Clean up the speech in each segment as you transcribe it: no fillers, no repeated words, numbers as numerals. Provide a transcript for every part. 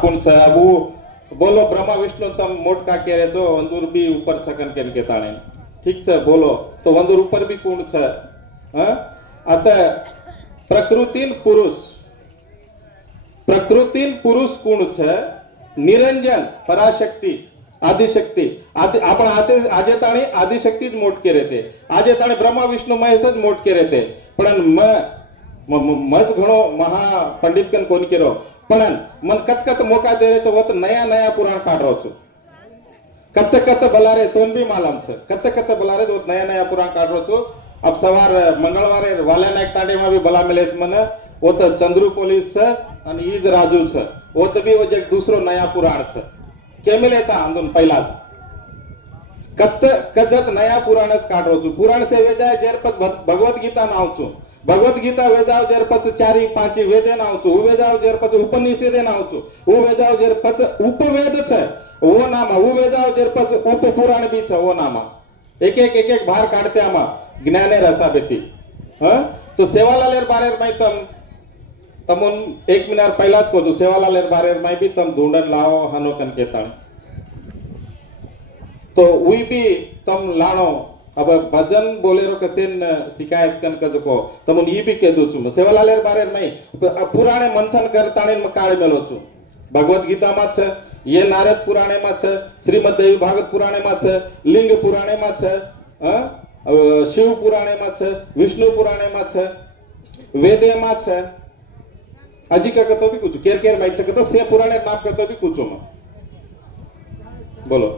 कौन सा वो बोलो ब्रह्मा विष्णु तम मोट का कह रहे तो वंदूर भी ऊपर सकन के ताणे ठीक है बोलो तो वंदूर ऊपर भी कौन सा अतः प्रकृतीन पुरुष कोण છે નિરંજન પરાશક્તિ આદિશક્તિ आपण આજે તાણી આદિશક્તિ જ મોટ કરે તે આજે તાણી બ્રહ્મા વિષ્ણુ મહેશ જ મોટ કરે તે પણ મજ ઘણો મહા पंडित कन कोण केरो पण मन कत मौका दे रहे तो वो तो नया पुराण काढ रहो छु कत बलारे तोन भी मालूम छे कत बलारे तो नया पुराण काढ रहो छु अब सवार मंगळवारे वाला नायक तांडे में भी बला मिले मने वो तो चंद्रू पोलीस छे અને ઈદ રાજુ છે वो तो भी वो जग दूसरो नया पुराण छे केमिले था आंदोलन पहला कदत नया पुराण ज काढो छु पुराण से वेजाय जेर पद भगवत गीता नाव छु भगवत गीता वेजाव जेर पद 4-5 वेदे नाव छु वेजाव जेर पद उपनिषदे नाव छु वेजाव जेर पद उपवेद छे वो नाम वेजाव जेर पद उप पुराण भी छे वो नाम एक बाहर काढते आमा ज्ञाने रसाबेती हां तो सेवालाल बारेर में तमुन एक मिनार पहला को जो सेवालाल बारेर में भी तम ढूंढन लाओ हनो कन केता तो उई भी तम लाणो अब भजन बोलेरो कसेन शिकायत कन को तमुन ई भी कह दो छु सेवालाल बारेर में पुराणे मंथन करताणे मकाळे मेलो छु भगवत गीता में छे ये नारद पुराणे में छे श्रीमद देवी भागवत पुराणे में छे लिंग पुराणे में छे शिव पुराणे में छे विष्णु पुराणे में छे वेदे में छे अजी का तो भी कुछ केर माहित सके तो से पुराणे नाम करतो भी कुछ बोलो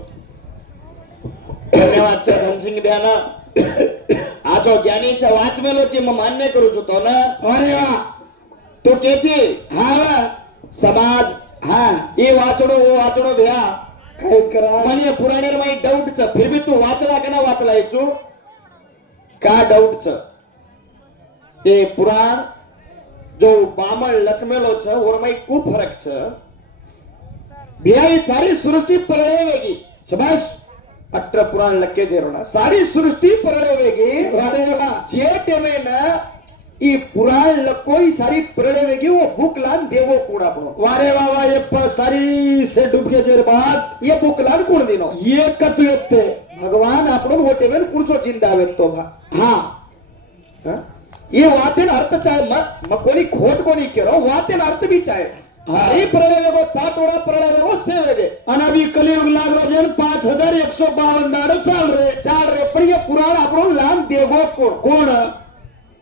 धन्यवाद छे धनसिंह ब्याना आजो ज्ञानीचा वाचमेलो छे मैं मान्य करू छु तो ना अरे वाह तो के छे हां समाज हां ए वाचणो वो वाचणो भ्या काय करा મને પુરાણેર માં डाउट छ फिर भी तू वाचला के ना वाचला छु का डाउट छ ते पुराण जो बामण लखमेलो छ और में खूब फरक छ बियाई सारी सृष्टि परळेवेगी शाबाश अट्र पुराण लक्के जेरोना सारी सृष्टि परळेवेगी रादेवा जे टेमे ना ई पुराण लकोई सारी परळेवेगी वो बुक लान देवो कोणा पण वारे वावा ये सारी से डूबके जेर बाद ये बुक लान कोण दिनो ये कत येते भगवान आपण वो टेवेन कुणसो जिंदा वेतो हां ये वातेन अर्थ चाहे म कोणी खोट कोणी केरो वातेन अर्थ भी चाहे सारी प्रलय वो 7 ओडा प्रलय वो सेवेगे અને અભી કલિયુગ लागलो જેન 5152 દાડો ચાલ રે પણ ये पुराण આપણો લામ દેવો કોણ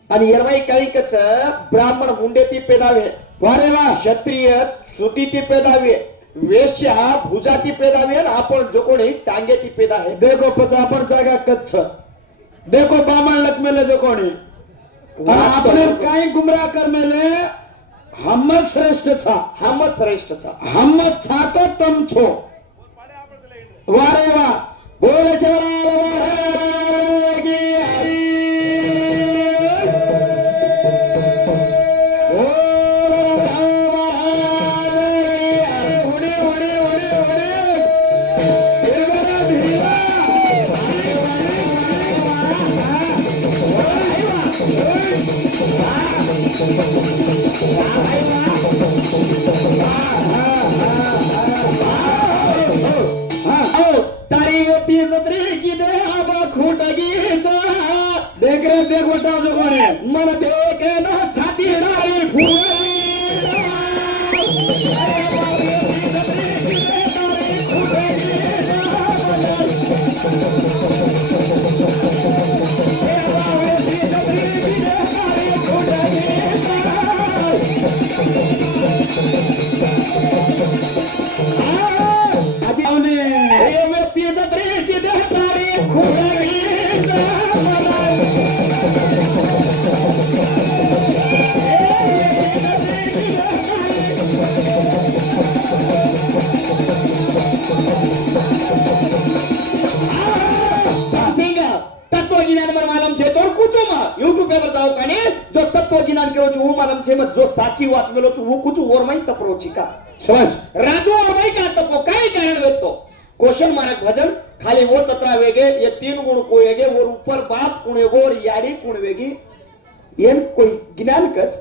અને યરવાઈ કઈ કચ ब्राह्मण मुंडेती पेदावे वारे वा क्षत्रिय सुतीती पेदावे वेश्या भुजाती पेदावे અને आपण जो कोणी टांगेती पेदा है देखो पचा आपण जागा कच्छ देखो बामण लक्ष्मीले जो कोणी आपने काई गुमराह कर मेले हम श्रेष्ठ था हम था तो तुम छो वारे वाह बोले देख बेटा जो कोणे मन देखे ना छाती डाली जो तत्व ज्ञान करो छु मालूम छे जो साकी वाचमेलो छु वो कुछ और में तपरो छिका समझ राजो और में का तपो काय कारण वेतो क्वेश्चन मार्क भजन खाली वो तत्रा वेगे ये 3 गुण को वेगे वो ऊपर बाप गुण वेगो और याडी गुण वेगी एम कोई ज्ञान कच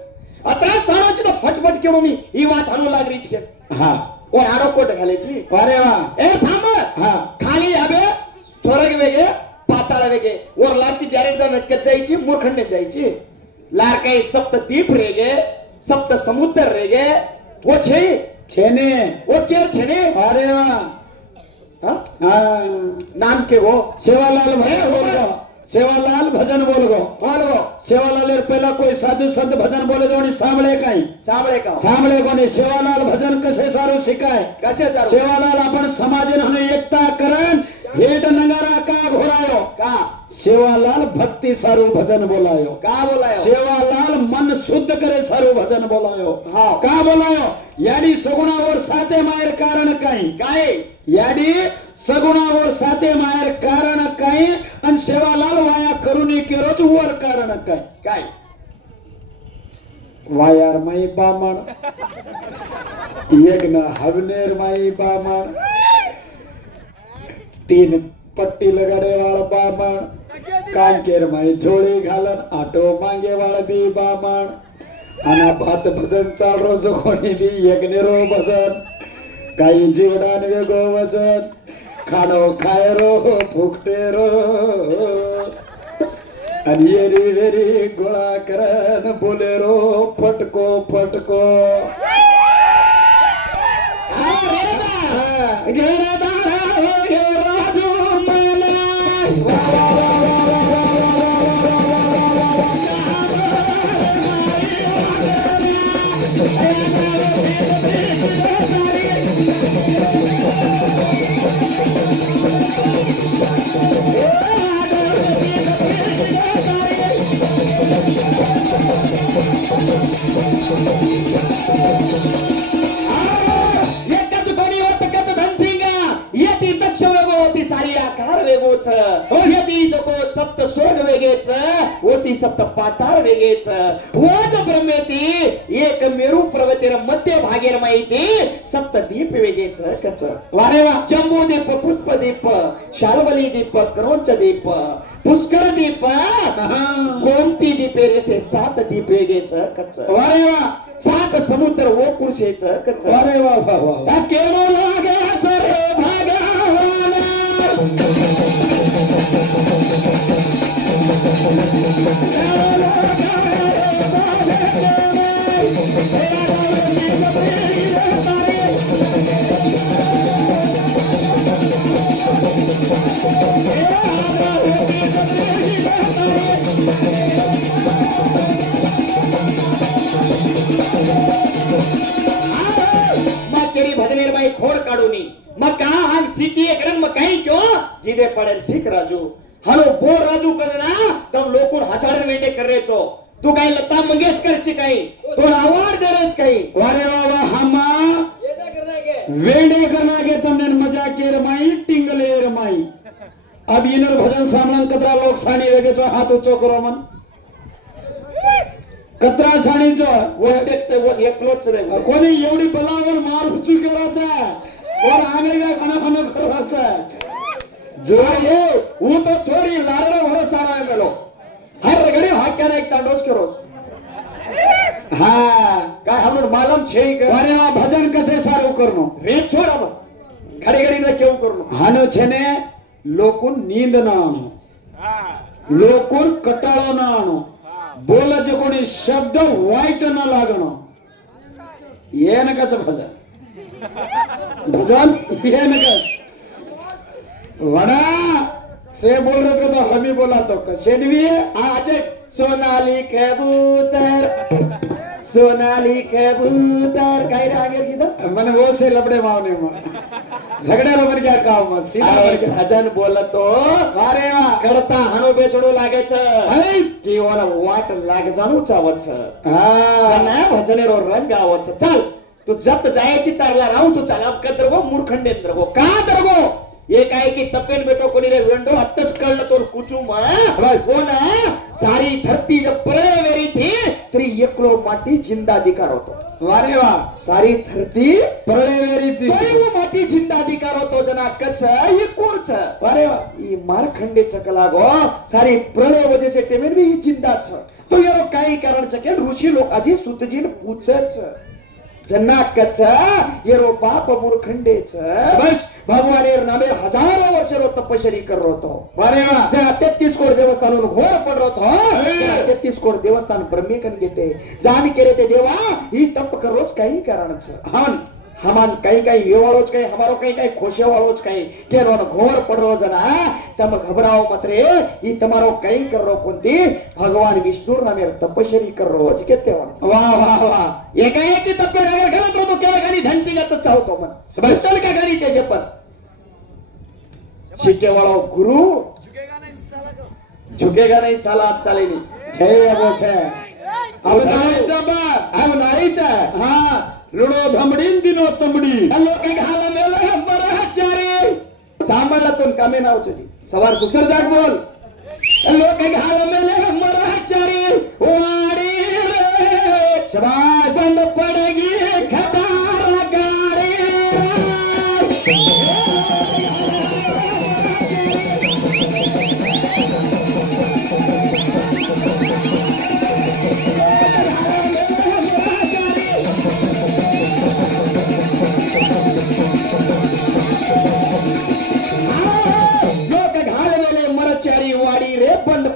आता साणाची तर फटफट केलो मी ही वाट हाणू लागलीच के हा और आडो कोट घालायची अरे वा ए सांबर हा खाली हवे स्वर्ग वेगे पाताळ वेगे और लाती जारे नटकत जायची मूर्खंडे जायची लार काही सप्त दीप रेगे सप्त समुद्र रेगे वो छे छेने वो केर छेने अरे वा हाँ? हाँ नाम के वो सेवालाल भजन बोल गो सेवालाल भजन बोल गो बोल वो सेवालाल पहला कोई साधु संत भजन बोले तो सांभळे काही सांभळे का सांभळे कोणी सेवालाल भजन कसे सारू शिकाय कसे सारू सेवालाल आपण समाजन एकता करण हेड नंगारा का घोरायो का सेवालाल भक्ति सारू भजन बोलायो का बोलायो सेवालाल मन शुद्ध करे सारू भजन बोलायो हाँ का बोलायो याडी सगुणावर साते मायर कारण काही काय याडी सगुणावर साते मायर कारण काही आणि सेवालाल वाया करुणी केरोच वर कारण काय काय वायार माई बामण एक न हवनेर माई बामण तीन पट्टी लगाडे वाला बामण कांकेर माई झोळी घालन आटो मांगे वाला बी बामण आणि भात भजन चाल रोज कोणी बी यज्ञ रो भजन काही जीवडान वेगो वजन खाणो खाय रो फुकटे रो आणि येरी वेरी गोळा करन बोले रो फटको फटको सप्त स्वर्ग वेगेच ओती सप्त पाताळ वेगेच भोज ब्रह्मेती एक मेरू पर्वतेर मध्य भागेर माहिती सप्त दीप वेगेच कच वारे वा जम्बू दीप पुष्प दीप शाल्वली दीप क्रौंच दीप पुष्कर दीप गोमती दीपेचे 7 दीप वेगेच कच वारे वा 7 समुद्र वो पुरुषेच कच वारे वा वा वा केलो लागाच रे भगवान भजनेर बाई खोड काढूनी मग का आग सीखी एक रंग मग काही क्यों जिदे पडेल सीख राजू हलो बोल राजू करना तब लोकून हसाडन वेटे कर रे छो तू काही लता मंगेशकर ची काही तो अवार्ड दे रे काही वारे वावा हमा वेडे करना के तमने मजा केर माई टिंगलेर माई अब इनर भजन सामन कतरा लोक साणी वेगे जो हाथ ऊंचो करो मन कतरा साणी जो वो एकलोच रे कोणी एवढी बलावर मार उचू करायचा और आने का खाना खाना करायचा जो ये वो तो छोरी लाडरा भरोसा है मेलो हर घड़ी हाक्याने एक तांडोज करो हाँ काय हमर मालूम छे अरे वा भजन कसे सारू करनो रे छोड़ अब घड़ी घड़ी ना क्यों करनो हानो छेने लोकुन नींद ना आणो लोकुन कटाळो ना आणो बोलाचे कोणी शब्द वाईट न लागणं ये नकाच भजन भजन ये नकाच वडा से बोल रहे थे तो हम ही बोला तो शेनवी आज सोनाली कबूतर काय रागेर किधर मैंने वो से लबड़े मावने में झगड़े रबर क्या काम मत सीधा भजन बोलतो अरे वा करता हनो बेसडो लागेच अरे जीवाला वाट लाग जाणू चावच हाँ ना भजनेरो रंग आवच चल तू जत जायची तारला राहून तू चला कदर वो मूर्खंडेंद्र वो का दरगो ये काय की तपेन बेटो कोणी रे वेंडो आत्ताच कळलं तो कुचुम हो ना सारी धरती जब प्रलय वेरी थी तरी एकलो माटी जिंदा दिकार होतो वारे वा सारी धरती प्रलय वेरी थी वो माटी जिंदा दिकार होतो जना कच ये कोणच वारे वा ई मारखंडे चकला गो सारी प्रलय वजह से टेमेन भी जिंदा छ तो यारो काही कारण के ऋषी लोक आधी सुतजीन पूछच जना कच येरो बाप मूर्खंडेच बस भगवान नामे हजारों वर्ष रो तपश्चरी कर रो तो अरे जरा 33 कोट देवस्थान घोर पड रो तो 33 कोट देवस्थान ब्रह्मेकन घेते जाण केले ते देवा ही तप कर रोज काही कारण हन हमान काही काही वेवाळोच काही हमारो काही काही खोशेवाळोच काही केरो घोर पडरो जना तम घबराओ मत रे ई तमारो काही करो कोणती भगवान विष्णु नामे तपश्चरी कर रोज केते वाह वाह वाह एकाएकी तप्पे अगर गलत रो तो केवळ गाणी धनची गत चावतो मन बसल का गाणी त्याचे पण शिकेवाळो गुरु झुकेगा नहीं साला चालेनी जय बोस है अब नाहीचा बा अब नाहीचा हां रुडो धमडीन दिनो तमडी लोक घाला मेला बराचारी सांभाळातून कामे नावची सवार दुसर जाग बोल लोक घाला मेला बराचारी वाडी शबाश बंद पडेगी खटारा गाडी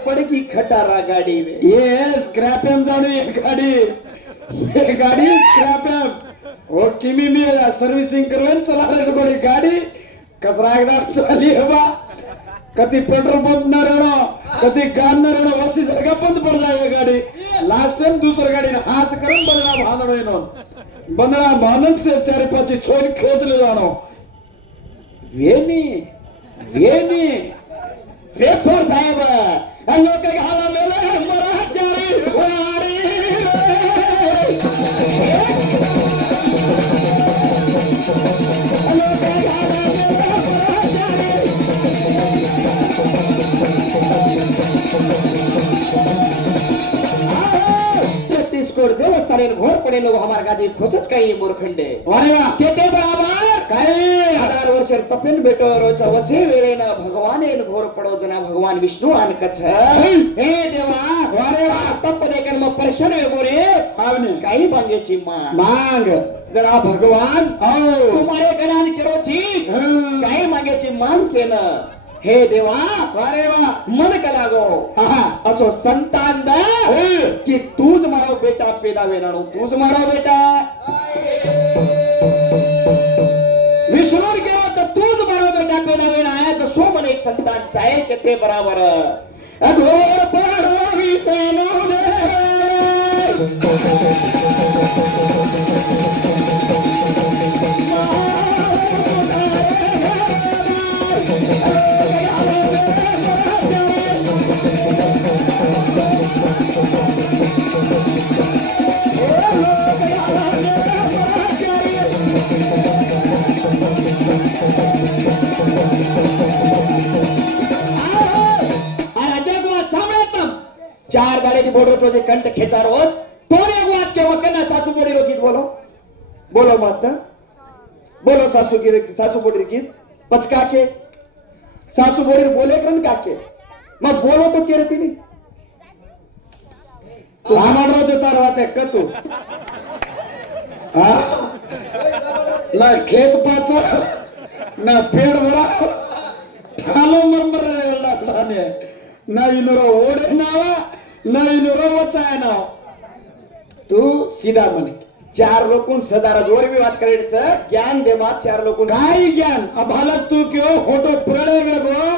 पड़गी खटारा गाड़ी में ये स्क्रैप एम जाने ये गाड़ी स्क्रैप एम वो किमी में सर्विसिंग करवन चला रहे तो कोई गाड़ी कतरागदार चली है बा कति पेट्रोल पंप न रहना कति गान न रहना वसी जगह बंद पड़ जाए गाड़ी लास्ट टाइम दूसरा गाड़ी ने हाथ करन बंदरा भानड़ो इनो बंदरा भानक से 4-5 छोड़ खेत ले जानो वेनी रेथोर साहेब लोक घाला मेले मराचारी वाडी देवस्थान घोर पडे लोक हमार गादी खोसच काही मूर्खंडे अरे वा केते बराबर काय 1000 वर्ष तपेन बेटो रोचा वसे वेळेना भगवान एन घोर पडो जना भगवान विष्णु आन कछ हे देवा अरे वा तप देखन म परशन वे गोरे आवने काही मांगेची मांग जरा भगवान तुम्हारे कल्याण करो छी काही मांगेची मांग केन हे देवा अरे वा मन का लागो असो संतान दा की तूच मारो बेटा पेदा वेनाणो तूच मारो बेटा विष्णुर केरो तूच मारो बेटा पेदा वेनाया तो सो मन एक संतान चाहे कितने बराबर अघोर पड़ो विषयनो दे चार गाड़ी की बोर्डर चोजे कंठ खेचा रोज तोरे गुआत के वकना सासू बोड़ी रो गीत बोलो माता बोलो सासू बोड़ी गीत पचका के सासू बोड़ी बोले क्रन काके मैं बोलो तो के रहती नहीं तू सामान रो देता रहते कतू ना खेत पाचा ना पेड़ बड़ा ठालो मरमर रहे ना इनरो ओढ़े ना इनरो वचाय ना तू सीधा म्हणे 4 लोकून सदारा जोर भी बात करे ज्ञान दे मात 4 लोकून काय ज्ञान अब हालत तू क्यों फोटो पड़ेगा गो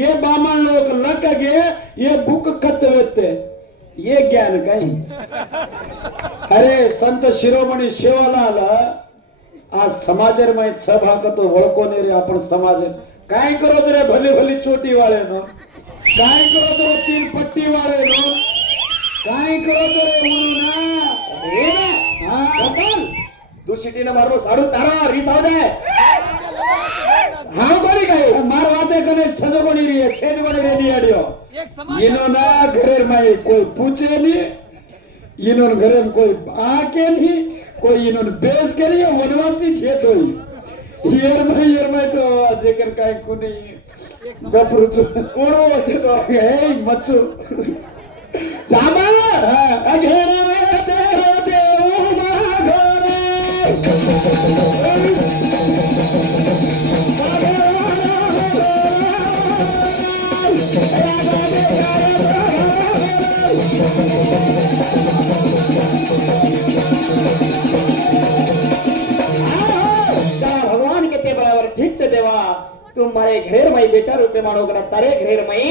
ये बामन लोग लक गे ये बुक कत्ते ये ज्ञान कहीं अरे संत शिरोमणी शिवलाल आज समाजर में 6 भाग तो वळको ने रे आपण समाज काय करो रे भली भली चोटी वाले नो काय करो तो 3 पट्टी वाले नो काय करो तो रे उन्होंने रे हां बोल तू सिटी ने मारो साडू तारा रीस हो जाए हां बोली काय मार वाते कने छजो बनी रही है छेद बनी रही आडियो इन्होंने घरे में कोई पूछे नहीं इन्होंने घरे में कोई आके नहीं कोई इन्होंने बेच के नहीं वनवासी छेद हुई येर में तो जेकर काय को नहीं गपरु कोड़ो छेद है मच्छु सांबा घेरा में तेरो देऊ माघोरे भगवान के बराबर ठीक से देवा तुम मारे घेर मई बेटा रूपे मानो करा तारे घेर मई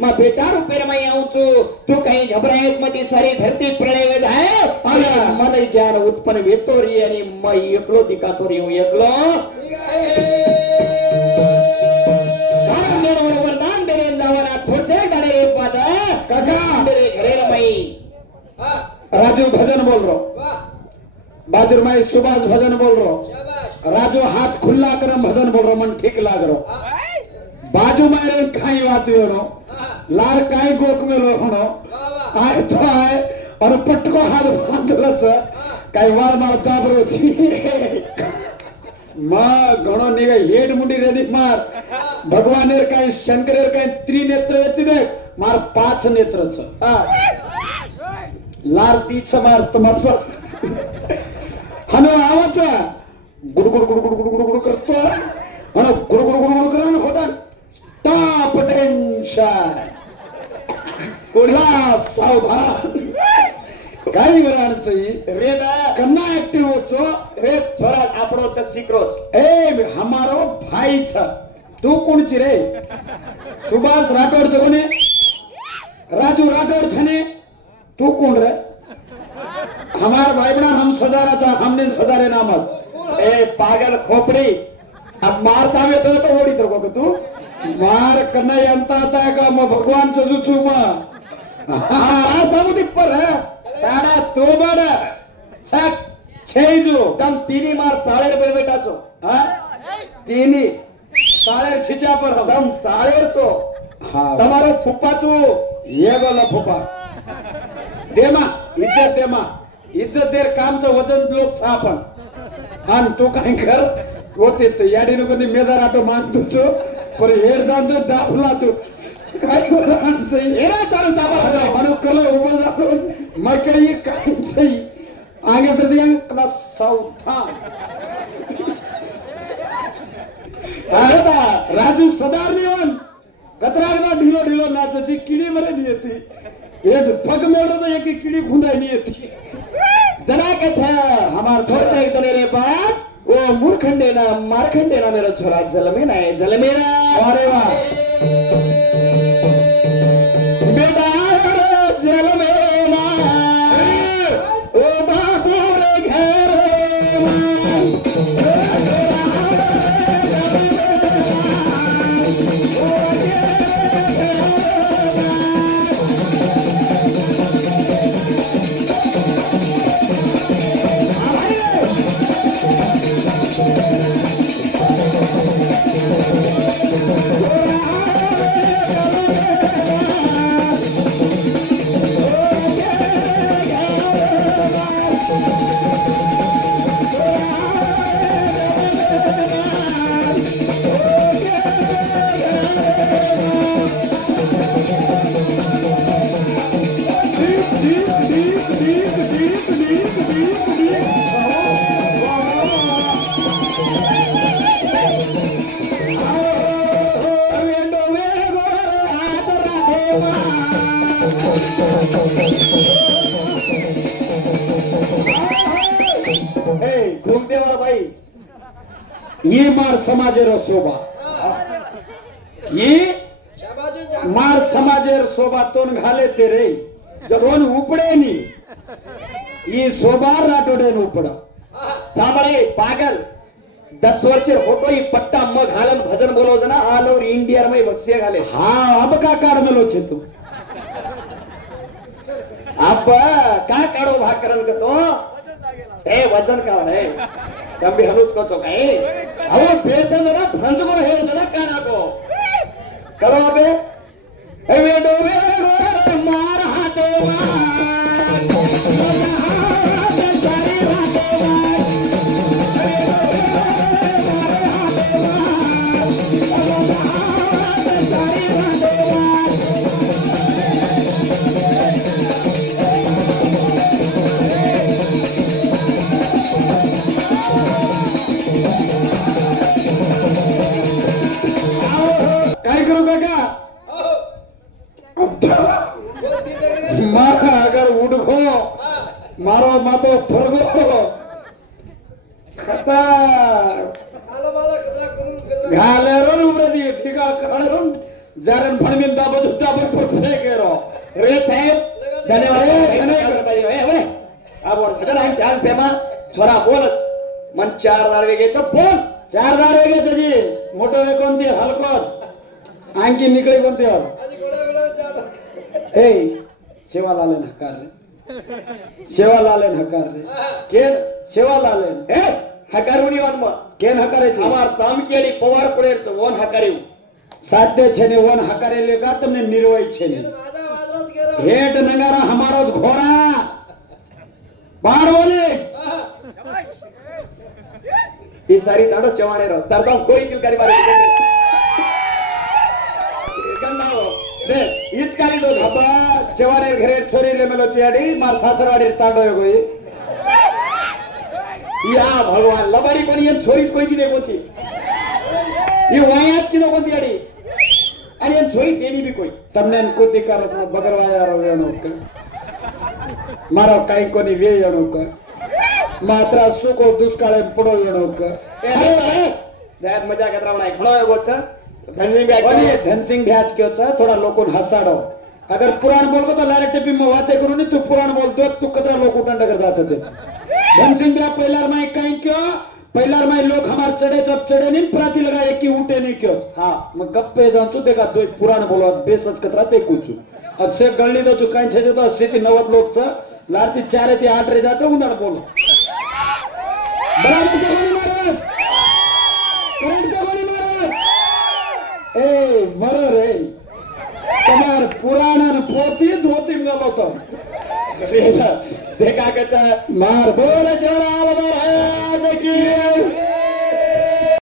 मां बेटा रूपे मई आऊं छु तू कहीं घबराएस मती सारी धरती प्रलय में जाए और मन ज्ञान उत्पन्न वेतो रही आणि मई एकलो दिखातो रही हूं एकलो वरदान देने जावना थोचे गाड़े रे पादा काका मेरे घेर मई राजू भजन बोल रहा बाजू में सुभाष भजन बोल रहा राजू हाथ खुला कर भजन बोल रहा मन ठीक लाग रहा बाजू में रे काई बात हो लार काई गोक में लो होनो आए तो आए और पटको हाथ बांधलच काई वार मार काबरो छी मां घणो निगे हेड मुंडी रेडी मार भगवानेर काई शंकरेर काई त्रिनेत्र येती देख मार 5 नेत्र छ लार ती छ मार तमस हनो आवाज गुडगुड गुडगुड गुडगुड गुड करतो हनो गुडगुड गुडगुड करा ना होता स्टॉप टेंशन कोडला सावधान काही वराणच रेदा कन्ना एक्टिव होचो रे छोरा आपणो छ सीक्रोच ए हमारो भाई छ तू कोणची रे सुभाष राठोड छ कोणी राजू राठोड छने तू कोण रे हमार भाई बड़ा हम सदारा था हमने सदारे नामत ए पागल खोपड़ी अब मार सामे तो ओडी तर को तू मार करना यंता आता है का मैं भगवान सजुचू मां हां समुदी पर है ताड़ा तो बड़ा छक छेजो तम तीनी मार साळे रे बेटा छो हां तीनी साळे खिचा पर तम साळे छो हां તમારો ફૂફા છું ये बोला फुफा देमा इज्जत देर कामचं वजन लोक छा आपण आणि तू काय कर होते तर याडी नको मेदार आटो मानतो छो पर हेर जातो दाखला तू काय करांचं एरा सारू साबा हनु कलो उभं जातो मग काही काहीच आगे तर दिया कला सावधान राजू सदार निवन कतरागना ढिलो ढिलो नाचची किडी मरे नाही येते एक पग मोड़ तो एक किडी खुंदाई नहीं येती जना के छ हमार थोड़ा इतने रे बाप वो मूर्खंडे ना मारखंडे ना मेरा छोरा जलमेना है जलमेना अरे वाह बेटा जलमेना ओ बापू रे घर घूमते वाला भाई ये मार समाजेर शोभा ये मार समाजेर शोभा तोन घाले ते रे जगोन उपडे नी ये शोभा राठोडेन उपडा सांभाळे पागल 10 वर्ष होतो ही पट्टा मग घालन भजन बोलो जना ऑल ओव्हर इंडिया में बच्चे घाले हाँ अब का काढमेलो छे तू अब का काढो भाकरन का तो ए वजन का है कभी हनुज को तो कहीं अब पैसे जरा भंज को है जरा काना को करो अबे ए वेडो वे मार हाथे मारो मातो फरगो खता घालेरून उमरदी ठिका काढून जारण फणमीन दाबत फुटफुटे केरो रे साहेब धन्यवाद आपण भजन आहे आज तेमा छोरा बोलच मन 4 दार वेगेचं बोल 4 दार वेगेचं जी मोठो वे कोणती हलकोच आणखी निकळे कोणते ए सेवा लालेन हकार रे सेवा लालेन हकार रे केन सेवा लालेन ए हकारुनी वन मग केन हकारेची અમાર સામકેડી પવાર પડેર છે વન હકાર્યું साध्य छे ने वन हकारेले का તમને નિર્વય છે ને हेट नंगारा हमारो घोड़ा बाढ़ बोले ઈ સારી તાડો ચવાણે રસ તાર તો કોઈ કિલકારી મારે ગન્નાઓ દે ઈચ કાલી દો अबा जवाने घरे छोरी ले मेलो चियाडी मार सासरवाडी तांडो गोई या भगवान लबाडी कोणी ये छोरीच कोई की नाही कोणती ही वायाच की कोणती आडी आणि ये छोरी तेनी बी कोई तमने कोती करत बगरवाया रवणो का मारो काही कोणी वे येणो का मात्रा सुको दुष्काळे पडो येणो का जात मजा करत रावणाय घणो एगो छ धनसिंह ब्याज कोणी धनसिंह ब्याज क्यों छ थोड़ा लोकोन हसाडो अगर पुराण बोलबो तो लारे टेपी में बातें करू नी तू पुराण बोल दो तू कतरा लोक उठन डगर जात थे धनसिंह ब्याज पहिलार में काही क्यों पहिलार में लोग हमार चढ़े सब चढ़े नहीं प्राती लगाए कि उठे नहीं क्यों हाँ मैं गप्पे जाऊं छु देखा दो पुराण बोलो बेसच कतरा ते कुछ अब से गळली दो छु काही छे तो 80 થી 90 लोक छ लारती 4 થી 8 रे जातो उंदड़ बोलो बराबर गोली मारो करंट गोली मारो ए मरो रे તમાર પુરાણ પોતી ધોતી મેલો તો देखा के मार बोल शरा